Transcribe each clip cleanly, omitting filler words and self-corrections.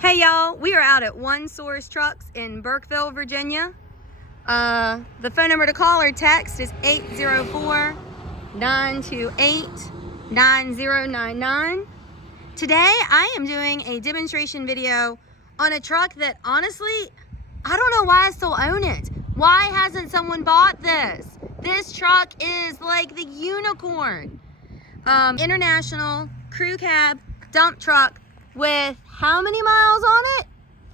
Hey y'all, we are out at One Source Trucks in Burkeville, Virginia. The phone number to call or text is 804-928-9099. Today I am doing a demonstration video on a truck that honestly, I don't know why I still own it. Why hasn't someone bought this? This truck is like the unicorn. International crew cab dump truck with how many miles on it?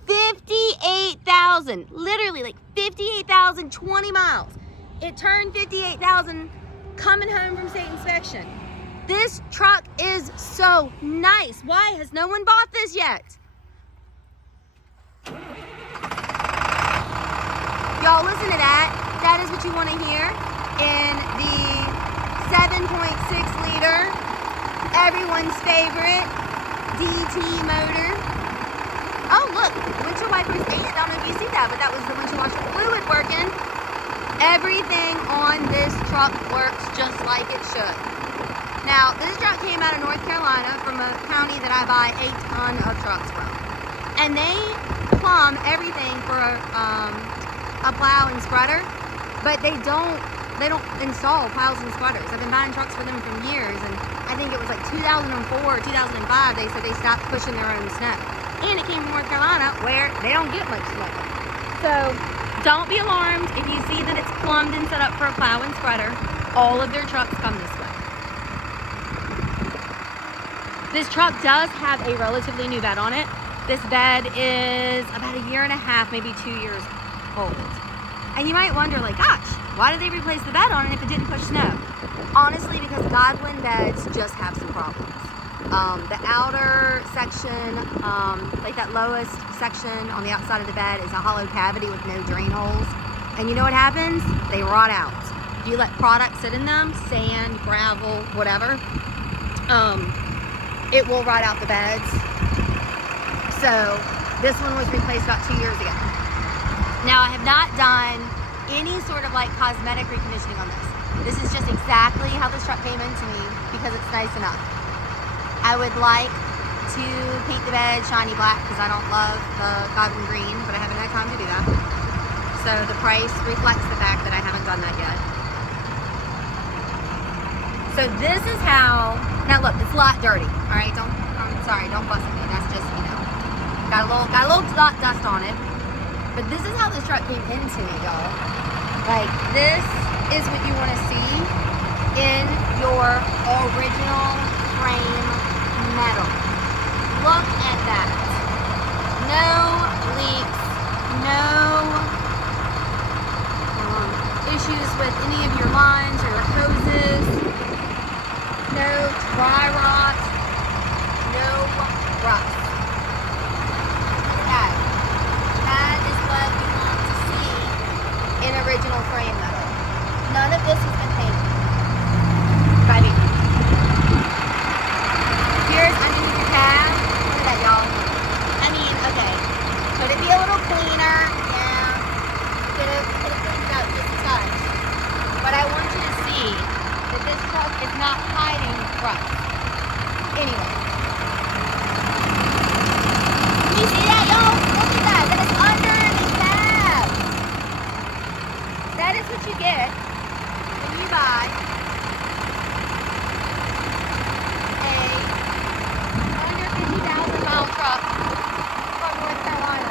58,000, literally like 58,000, 20 miles. It turned 58,000 coming home from state inspection. This truck is so nice. Why has no one bought this yet? Y'all listen to that. That is what you want to hear in the 7.6 liter, everyone's favorite DT motor. Oh look, windshield wipers, and I don't know if you see that, but that was the windshield washer fluid working. Everything on this truck works just like it should. Now, this truck came out of North Carolina from a county that I buy a ton of trucks from. And they plumb everything for a plow and spreader, but they don't install plows and spreaders. I've been buying trucks for them for years, and I think it was like 2004 or 2005, they said they stopped pushing their own snow. And it came from North Carolina, where they don't get much snow. So don't be alarmed if you see that it's plumbed and set up for a plow and spreader. All of their trucks come this way. This truck does have a relatively new bed on it. This bed is about 1.5 years, maybe 2 years old. And you might wonder, like, gosh, why did they replace the bed on it if it didn't push snow? Honestly, because Godwin beds just have some problems. The outer section, like that lowest section on the outside of the bed, is a hollow cavity with no drain holes. And you know what happens? They rot out. If you let product sit in them, sand, gravel, whatever, it will rot out the beds. So this one was replaced about 2 years ago. Now, I have not done any sort of like cosmetic reconditioning on this. This is just exactly how this truck came into me because it's nice enough. I would like to paint the bed shiny black because I don't love the Godwin green, but I haven't had time to do that. So the price reflects the fact that I haven't done that yet. So this is how, now look, it's a lot dirty, all right? I'm sorry, don't fuss at me. That's just, you know, got a little dust on it. But this is how this truck came into me, y'all. Like, this is what you want to see in your original frame metal. Look at that. No leaks, no issues with any of your lines or your hoses, no dry rot, no rust. That is what you want to see in original frame metal. None of this has been painted by me. Here's underneath the cab. Look at that, y'all. I mean, okay. Could it be a little cleaner? Yeah. Could have cleaned it out just a touch. But I want you to see that this truck is not hiding rust. Anyway. Can you see that, y'all? Look at that. That is under the cab. That is what you get when you buy a under 50,000 mile truck from North Carolina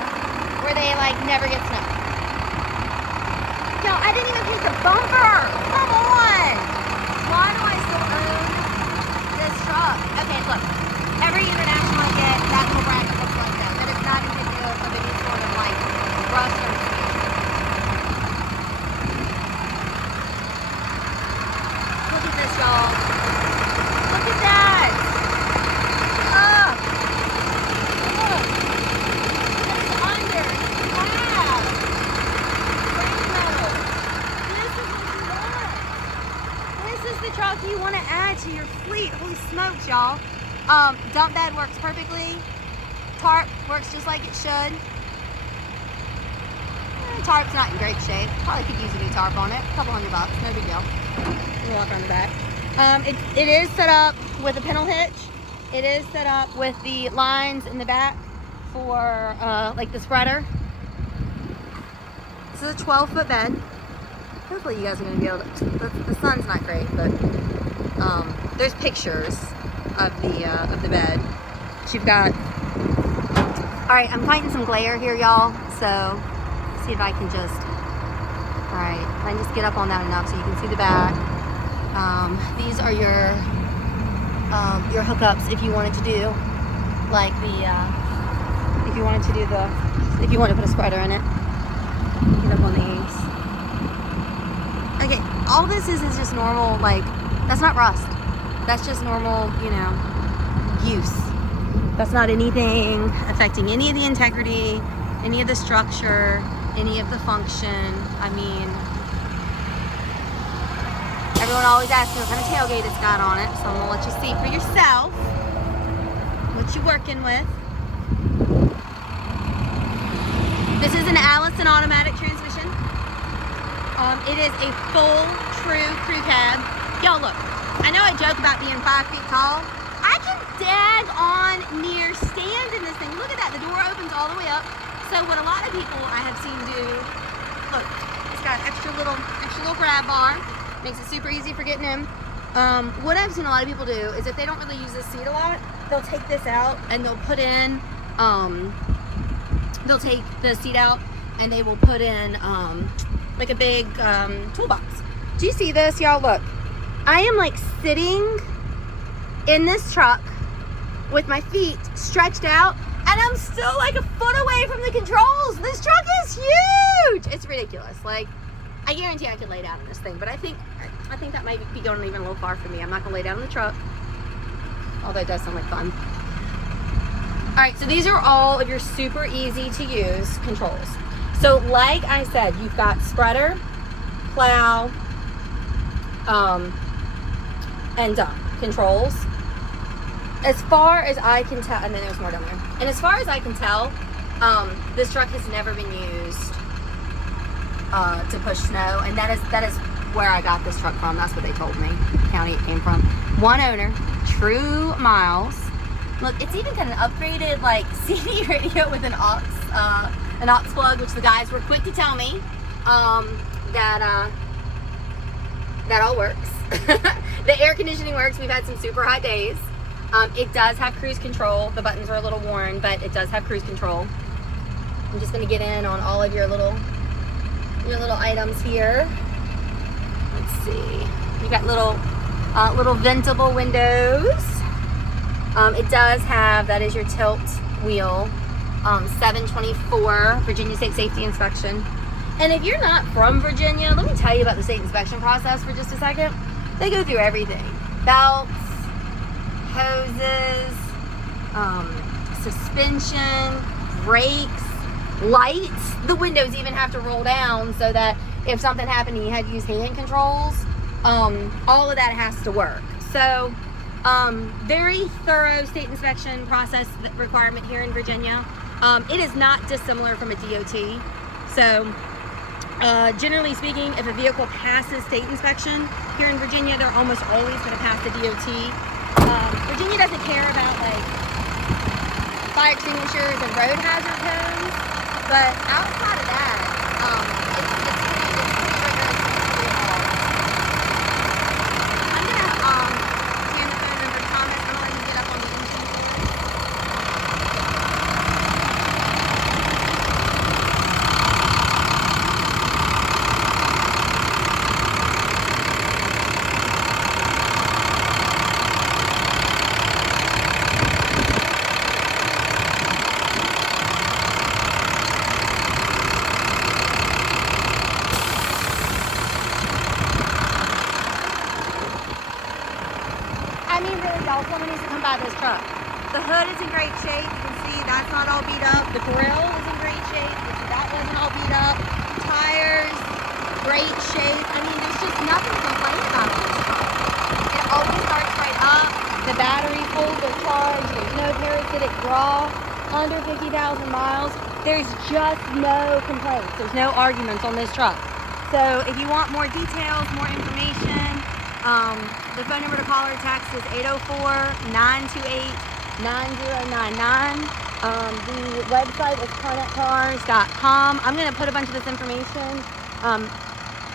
where they like never get snow. Yo, I didn't even paint the bumper. Come on. Why do I still own this truck? Okay, look. Every international I get, that little bracket looks like that. That is not indicative of any sort of like rust or stain. Look at this, y'all. Look at that. Look. That is under cab. Frame metal. This is what you want. This is the truck you want to add to your fleet. Holy smokes, y'all. Dump bed works perfectly. Tarp works just like it should. Tarp's not in great shape. Probably could use a new tarp on it. A couple $100, no big deal. We'll walk around the back. It is set up with a pintle hitch. It is set up with the lines in the back for like the spreader. This is a 12-foot bed. Hopefully you guys are going to be able to, the sun's not great, but there's pictures of the bed. You've got, all right, I'm fighting some glare here, y'all, so see if I can just, all right, if I can just get up on that enough so you can see the back. These are your hookups if you wanted to do like the, if you wanted to put a spreader in it. Get up on these. Okay, all this is just normal, like, that's not rust. That's just normal, you know, use. That's not anything affecting any of the integrity, any of the structure, any of the function. I mean, everyone always asks me what kind of tailgate it's got on it, so I'm gonna let you see for yourself what you're working with. This is an ALLISON automatic transmission. It is a full, true crew cab. Y'all look, I know I joke about being 5 feet tall. I can dag on near stand in this thing. Look at that, the door opens all the way up. So what a lot of people I have seen do, look, it's got extra little grab bar. Makes it super easy for getting in. What I've seen a lot of people do is if they don't really use this seat a lot, they'll take this out and they'll put in, they'll take the seat out and they will put in like a big toolbox. Do you see this, y'all? Look, I am like sitting in this truck with my feet stretched out and I'm still like a foot away from the controls. This truck is huge. It's ridiculous. Like, I guarantee I could lay down in this thing, but I think that might be going even a little far for me. I'm not gonna lay down in the truck, although it does sound like fun. All right, so these are all of your super easy to use controls. So like I said, you've got spreader, plow, and dump controls. As far as I can tell, and then there's more down there. And as far as I can tell, this truck has never been used to push snow, and that is where I got this truck from. That's what they told me, the county it came from. One owner, true miles. Look, it's even got an upgraded like CD radio with an aux plug, which the guys were quick to tell me that all works. The air conditioning works. We've had some super hot days. It does have cruise control. The buttons are a little worn, but it does have cruise control. I'm just gonna get in on all of your little items here. Let's see. You got little ventable windows. It does have, that is your tilt wheel, 724 Virginia State Safety Inspection. And if you're not from Virginia, let me tell you about the state inspection process for just a second. They go through everything. Belts, hoses, suspension, brakes, lights. The windows even have to roll down so that if something happened and you had to use hand controls, all of that has to work. So very thorough state inspection process requirement here in Virginia. It is not dissimilar from a DOT. So generally speaking, if a vehicle passes state inspection here in Virginia, they're almost always going to pass the DOT. Virginia doesn't care about like fire extinguishers and road hazard codes, but outside of that, it's pretty rigorous. I'm gonna hand the phone over to Thomas. I'm gonna let him get up on the engine. Someone needs to come by this truck. The hood is in great shape. You can see that's not all beat up. The grill is in great shape. You can see that wasn't all beat up. Tires, great shape. I mean, there's just nothing to complain about in this truck. It always starts right up. The battery holds a charge. There's no parasitic draw. Under 50,000 miles. There's just no complaints. There's no arguments on this truck. So if you want more details, more information, the phone number to call or text is 804-928-9099. The website is carnetcars.com. I'm going to put a bunch of this information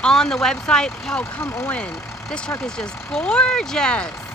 on the website. Yo, come on. This truck is just gorgeous.